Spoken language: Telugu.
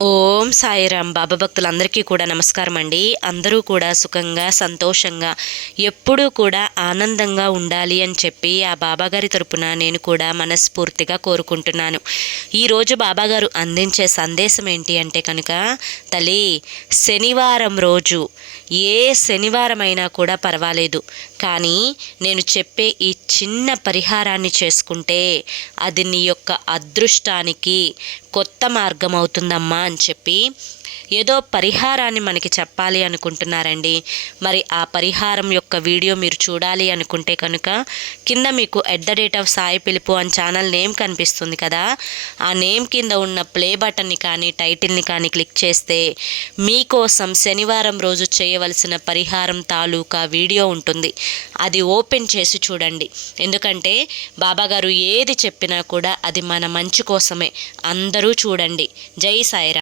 ఓం సాయిరామ్. బాబా భక్తులందరికీ కూడా నమస్కారం అండి. అందరూ కూడా సుఖంగా సంతోషంగా ఎప్పుడూ కూడా ఆనందంగా ఉండాలి అని చెప్పి ఆ బాబాగారి తరపున నేను కూడా మనస్ఫూర్తిగా కోరుకుంటున్నాను. ఈరోజు బాబాగారు అందించే సందేశం ఏంటి అంటే కనుక, తల్లి, శనివారం రోజు ఏ శనివారం అయినా కూడా పర్వాలేదు, కానీ నేను చెప్పే ఈ చిన్న పరిహారాన్ని చేసుకుంటే అది నీ యొక్క అదృష్టానికి కొత్త మార్గం అవుతుందమ్మా అని చెప్పి ఏదో పరిహారాన్ని మనకి చెప్పాలి అనుకుంటున్నారండి. మరి ఆ పరిహారం యొక్క వీడియో మీరు చూడాలి అనుకుంటే కనుక కింద మీకు @సాయి పిలుపు అని ఛానల్ నేమ్ కనిపిస్తుంది కదా, ఆ నేమ్ కింద ఉన్న ప్లే బటన్ని కానీ టైటిల్ని కానీ క్లిక్ చేస్తే మీకోసం శనివారం రోజు చేయవలసిన పరిహారం తాలూకా వీడియో ఉంటుంది. అది ఓపెన్ చేసి చూడండి. ఎందుకంటే బాబాగారు ఏది చెప్పినా కూడా అది మన మంచి కోసమే. అందరూ చూడండి. జై సాయిరామ్.